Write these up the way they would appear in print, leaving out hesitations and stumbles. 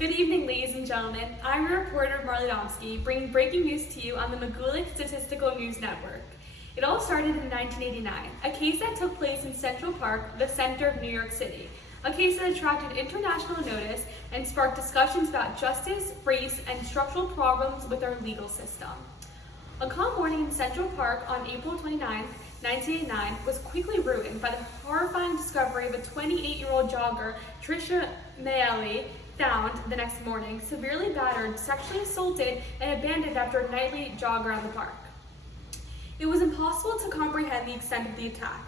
Good evening, ladies and gentlemen. I'm your reporter, Marley Domsky, bringing breaking news to you on the Magoolik Statistical News Network. It all started in 1989, a case that took place in Central Park, the center of New York City, a case that attracted international notice and sparked discussions about justice, race, and structural problems with our legal system. A calm morning in Central Park on April 29, 1989, was quickly ruined by the horrifying discovery of a 28-year-old jogger, Tricia Mayeli, found the next morning, severely battered, sexually assaulted, and abandoned after a nightly jog around the park. It was impossible to comprehend the extent of the attack.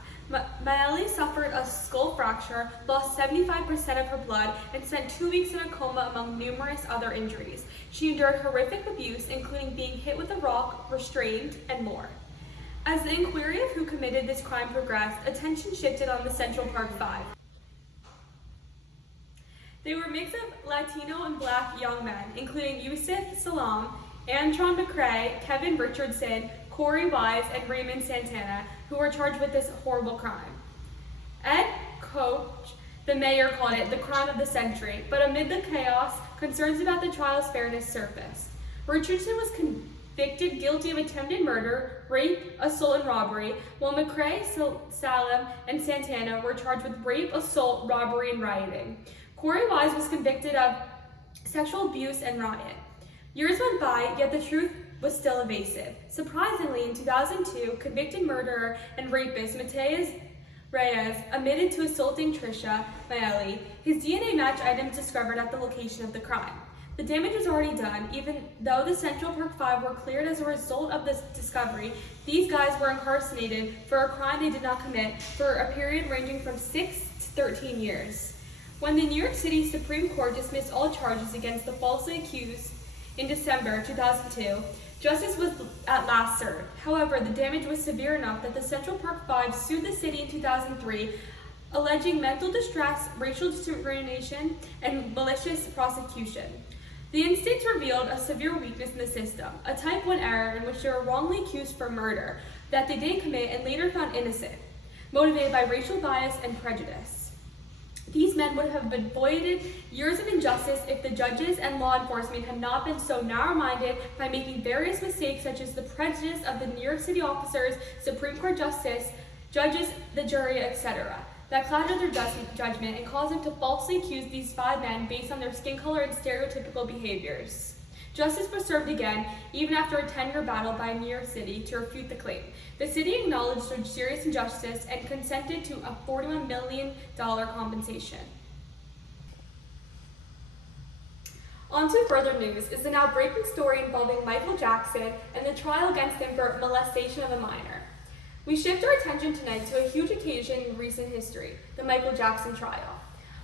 Mayeli suffered a skull fracture, lost 75% of her blood, and spent 2 weeks in a coma among numerous other injuries. She endured horrific abuse, including being hit with a rock, restrained, and more. As the inquiry of who committed this crime progressed, attention shifted on the Central Park Five. They were a mix of Latino and Black young men, including Yusuf Salam, Antron McCrae, Kevin Richardson, Corey Wise, and Raymond Santana, who were charged with this horrible crime. Ed Koch, the mayor, called it the crime of the century, but amid the chaos, concerns about the trial's fairness surfaced. Richardson was convicted guilty of attempted murder, rape, assault, and robbery, while McCrae, Salam, and Santana were charged with rape, assault, robbery, and rioting. Corey Wise was convicted of sexual abuse and riot. Years went by, yet the truth was still evasive. Surprisingly, in 2002, convicted murderer and rapist Mateus Reyes admitted to assaulting Tricia Mayeli. His DNA matched items discovered at the location of the crime. The damage was already done. Even though the Central Park Five were cleared as a result of this discovery, these guys were incarcerated for a crime they did not commit for a period ranging from 6 to 13 years. When the New York City Supreme Court dismissed all charges against the falsely accused in December 2002, justice was at last served. However, the damage was severe enough that the Central Park Five sued the city in 2003, alleging mental distress, racial discrimination, and malicious prosecution. The incidents revealed a severe weakness in the system, a type 1 error in which they were wrongly accused for murder that they didn't commit and later found innocent, motivated by racial bias and prejudice. These men would have avoided years of injustice if the judges and law enforcement had not been so narrow-minded by making various mistakes such as the prejudice of the New York City officers, Supreme Court justice, judges, the jury, etc. that clouded their judgment and caused them to falsely accuse these 5 men based on their skin color and stereotypical behaviors. Justice was served again, even after a 10-year battle by New York City to refute the claim. The city acknowledged their serious injustice and consented to a $41 million compensation. On to further news is the now breaking story involving Michael Jackson and the trial against him for molestation of a minor. We shift our attention tonight to a huge occasion in recent history, the Michael Jackson trial.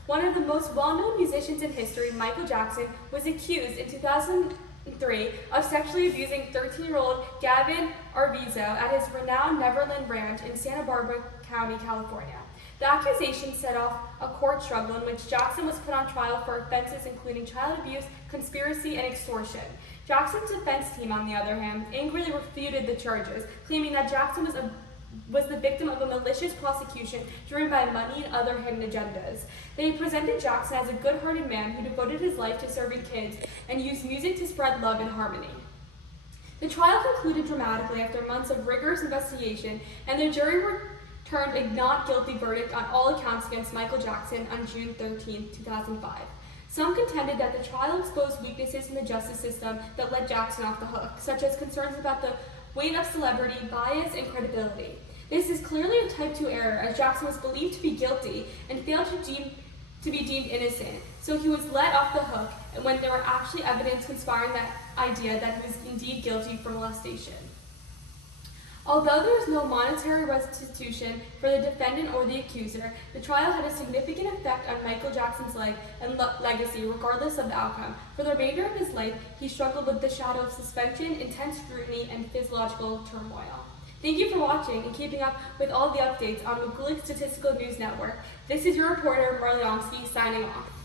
One of the most well-known musicians in history, Michael Jackson, was accused in 2003 of sexually abusing 13-year-old Gavin Arvizo at his renowned Neverland Ranch in Santa Barbara County, California. The accusation set off a court struggle in which Jackson was put on trial for offenses including child abuse, conspiracy, and extortion. Jackson's defense team, on the other hand, angrily refuted the charges, claiming that Jackson was the victim of a malicious prosecution driven by money and other hidden agendas. They presented Jackson as a good-hearted man who devoted his life to serving kids and used music to spread love and harmony. The trial concluded dramatically after months of rigorous investigation, and the jury returned a not guilty verdict on all accounts against Michael Jackson on June 13, 2005. Some contended that the trial exposed weaknesses in the justice system that let Jackson off the hook, such as concerns about the weight of celebrity, bias, and credibility. This is clearly a type 2 error, as Jackson was believed to be guilty and failed to be deemed innocent, so he was let off the hook and when there were actually evidence conspiring that idea that he was indeed guilty for molestation. Although there was no monetary restitution for the defendant or the accuser, the trial had a significant effect on Michael Jackson's life and legacy, regardless of the outcome. For the remainder of his life, he struggled with the shadow of suspension, intense scrutiny, and physiological turmoil. Thank you for watching and keeping up with all the updates on Magoolik Statistical News Network. This is your reporter, Marley Domsky, signing off.